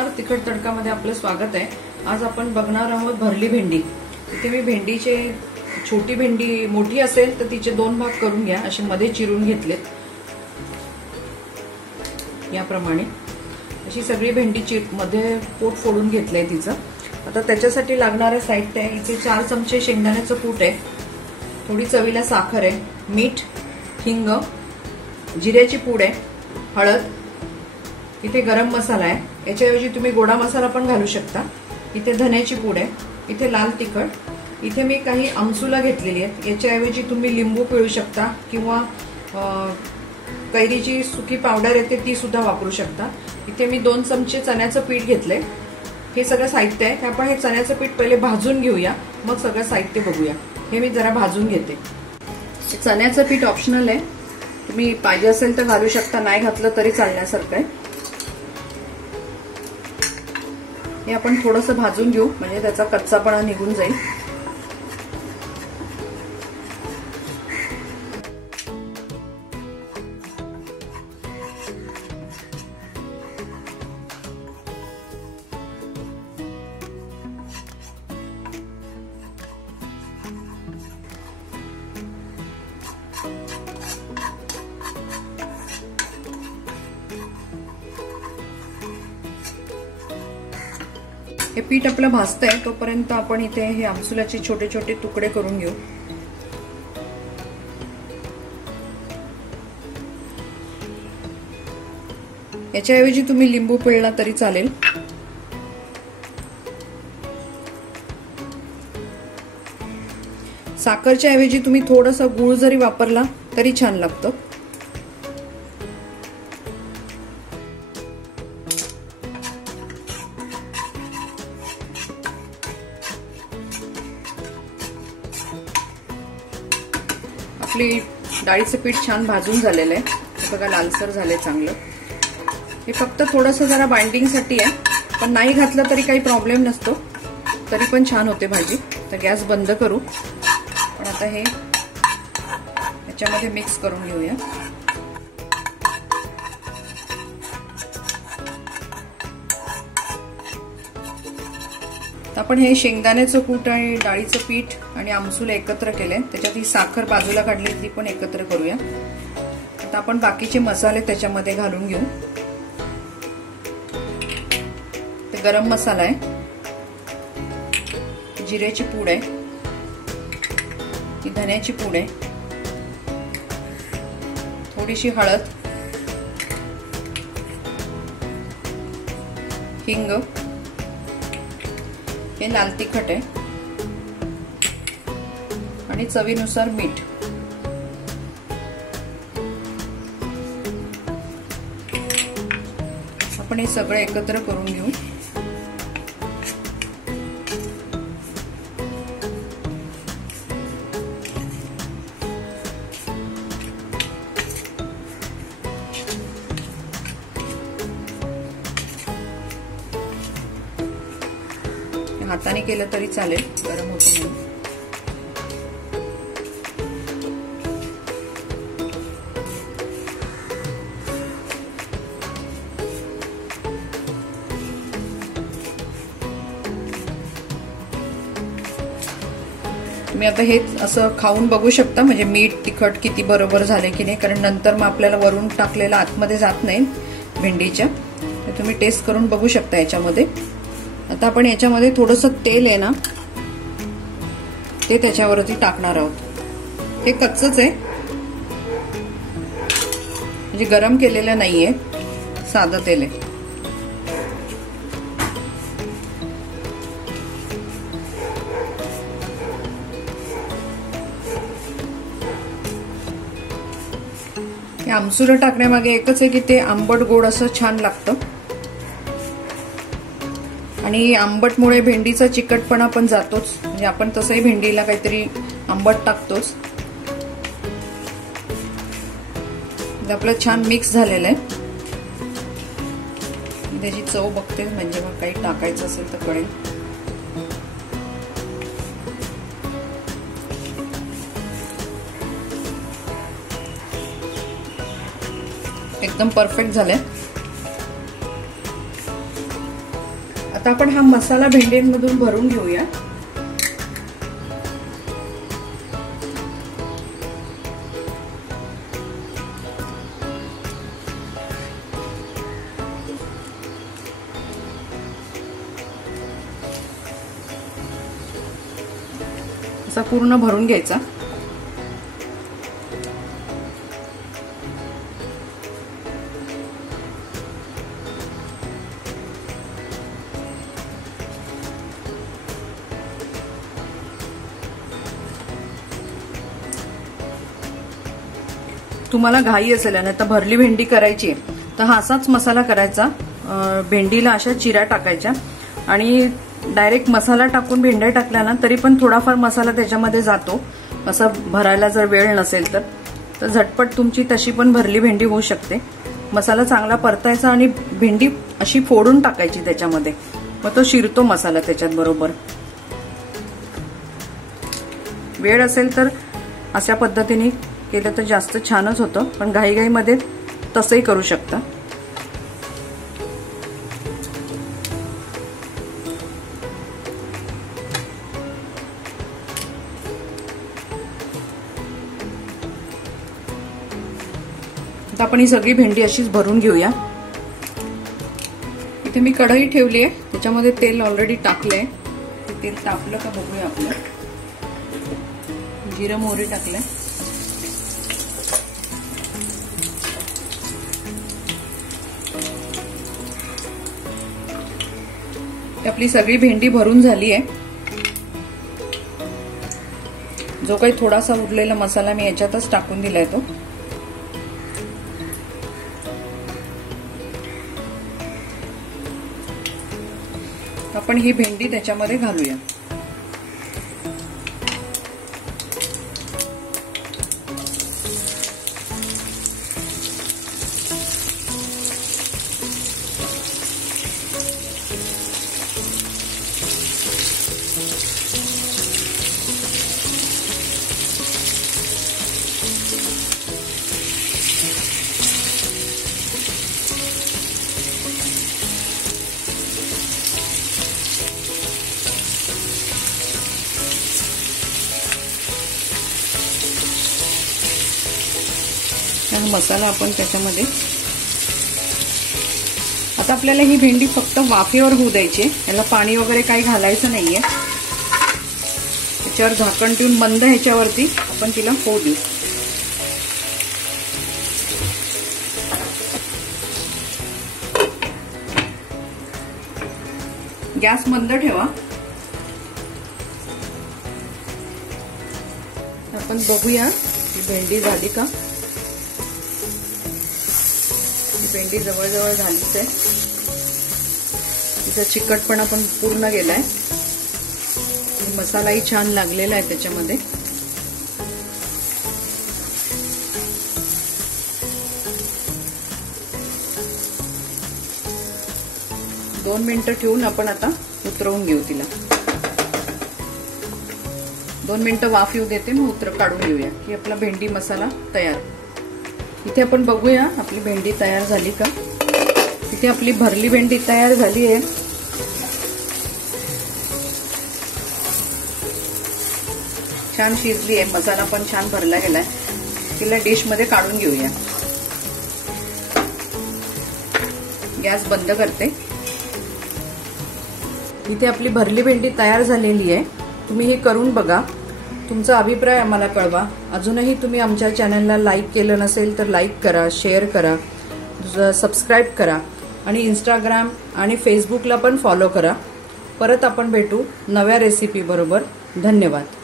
नमस्कार, तिखट तडकामध्ये आपलं स्वागत आहे। आज आपण बघणार आहोत भरली भेंडी। इथे मी भेंडीचे छोटी भेंडी मोठी असेल तर तिचे 2 भाग करून घ्या, असे मध्ये चिरून घेतलेत। याप्रमाणे अशी सगळी भेंडी मध्ये पोट फोडून घेतलंय तिचं। आता त्याच्यासाठी लागणारे साहित्य आहे, इथे 4 चमचे शेंगदाण्याचं कूट आहे, थोडी चवीला साखर आहे, मीठ, हिंग, जिऱ्याची पूड आहे, हळद, इथे गरम मसाला आहे, याच्याऐवजी तुम्ही गोडा मसाला पण घालू शकता, इथे धन्याची पूड आहे, इथे लाल तिखट, इथे मी काही आमसुला घेतलेली आहेत, याच्याऐवजी तुम्ही लिंबू पिळू शकता किंवा कैरीची सुकी पावडर येते ती सुद्धा वापरू शकता। इथे मी 2 चमचे चण्याचं पीठ घेतलंय। हे सगळं साहित्य आहे, आपण हे चण्याचं पीठ पहिले भाजून घेऊया, मग सगळं साहित्य बघूया। हे मी जरा भाजून घेते। चण्याचं पीठ ऑप्शनल आहे, तुम्ही पाहिजे असेल तर घालू शकता, नाही घातलं तरी चालण्यासारखं आहे। हे आपण थोडंसं भाजून घेऊ, म्हणजे त्याचा कच्चापणा निघून जाईल। हे पीठ आपलं भाजतंय तोपर्यंत आपण इथे हे आमसुलाचे छोटे छोटे तुकडे करून घेऊ। याच्याऐवजी तुम्ही लिंबू पिळला तरी चालेल। साखरच्या ऐवजी तुम्ही थोडासा गूळ जरी वापरला तरी छान लागतं। आपली डाळीचं पीठ छान भाजून झालेलं आहे, बघा लालसर झालंय चांगलं। हे फक्त थोडंसं जरा बाइंडिंगसाठी आहे, पण नाही घातलं तरी काही प्रॉब्लेम नसतो, तरी पण छान होते भाजी। तर गॅस बंद करू, पण आता हे याच्यामध्ये मिक्स करून घेऊया। आपण हे शेंगदाण्याचं कूट आणि डाळीचं पीठ आणि आमसूल एकत्र केले, त्याच्यात ही साखर बाजूला काढली ती पण एकत्र करूया। आता आपण बाकीचे मसाले त्याच्यामध्ये घालून घेऊ। ते गरम मसाला आहे, जिऱ्याची पूड आहे, ही धन्याची पूड आहे, थोडीशी हळद, हिंग, हे लाल तिखट आहे आणि चवीनुसार मीठ। आपण हे सगळं एकत्र करून घेऊ। हाताने केलं तरी चालेल, गरम होतं म्हणून। तुम्ही आता हे असं खाऊन बघू शकता, म्हणजे मीठ तिखट किती बरोबर झाले की नाही, कारण नंतर मग आपल्याला वरून टाकलेलं आतमध्ये जात नाही भेंडीच्या, तर तुम्ही टेस्ट करून बघू शकता याच्यामध्ये। आता आपण याच्यामध्ये थोडंसं तेल आहे ना, ते त्याच्यावरती टाकणार आहोत। हे कच्चंच आहे, म्हणजे गरम केलेलं नाहीये, साधं तेल आहे। हे आमसुलं टाकण्यामागे एकच आहे की ते आंबट गोड असं छान लागतं, आणि आंबटमुळे भेंडीचा चिकटपणा पण जातोच, म्हणजे आपण तसंही भेंडीला काहीतरी आंबट टाकतोच। आपलं छान मिक्स झालेलं आहे, त्याची चव बघते, म्हणजे मग काही टाकायचं असेल तर कळेल। एकदम परफेक्ट झाले। आता आपण हा मसाला भेंडींमधून भरून घेऊया. असा पूर्ण भरून घ्यायचा. तुम्हाला घाई असेल आणि आता भरली भेंडी करायची तर हा असाच मसाला करायचा. भेंडीला अशा चिऱ्या टाकायच्या आणि डायरेक्ट मसाला टाकून भेंड्या टाकल्या ना तरी पण थोडाफार मसाला त्याच्यामध्ये जातो. असं भरायला जर वेळ नसेल तर झटपट तुमची तशी पण भरली भेंडी होऊ शकते. मसाला चांगला परतायचा आणि भेंडी अशी फोडून टाकायची त्याच्यामध्ये, मग तो शिरतो मसाला त्याच्यात बरोबर. वेळ असेल तर अशा पद्धतीने केलं तर जास्त छानच होतं, पण घाईघाईमध्ये तसंही करू शकता. आता आपण ही सगळी भेंडी अशीच भरून घेऊया. इथे मी कढई ठेवली आहे, त्याच्यामध्ये तेल ऑलरेडी टाकलंय. तेल तापलं का बघूया. आपलं जिरं मोहरी टाकलंय. आपली सगळी भेंडी भरून झाली आहे. जो काही थोडासा उरलेला मसाला मी याच्यातच टाकून दिलाय तो. आपण ही भेंडी त्याच्यामध्ये घालूया. मसाला आपण त्याच्यामध्ये. आता आपल्याला ही भेंडी फक्त वाफेवर होऊ द्यायची. याला पाणी वगैरे काही घालायचं नाहीये. त्याच्यावर झाकण ठेवून मंद ह्याच्यावरती आपण तिला होऊ देऊ. गॅस मंद ठेवा. आपण बघूया ही भेंडी झाली का. भेंडी जवळजवळ झालीच आहे. तिचा चिकटपणा पण पूर्ण गेलाय. मसालाही छान लागलेला आहे त्याच्यामध्ये. दोन मिनिटं ठेवून आपण आता उतरवून घेऊ तिला. 2 मिनिटं वाफ येऊ देते, मग काढून घेऊया की आपला भेंडी मसाला तयार. इथे आपण बघूया आपली भेंडी तयार झाली का. इथे आपली भरली भेंडी तयार झाली आहे. छान शिजली आहे. मसाला पण छान भरला गेलाय. तिला डिश मध्ये काढून घेऊया. गॅस बंद करते. इथे आपली भरली भेंडी तयार झालेली आहे. तुम्ही हे करून बघा. तुमचा अभिप्राय आम्हाला कळवा. अजूनही तुम्ही आमच्या चॅनलला लाईक केलं नसेल तर लाईक करा, शेअर करा, सबस्क्राईब करा आणि इंस्टाग्राम आणि फेसबुकला पण फॉलो करा. परत आपण भेटू नव्या रेसिपी बरोबर. धन्यवाद.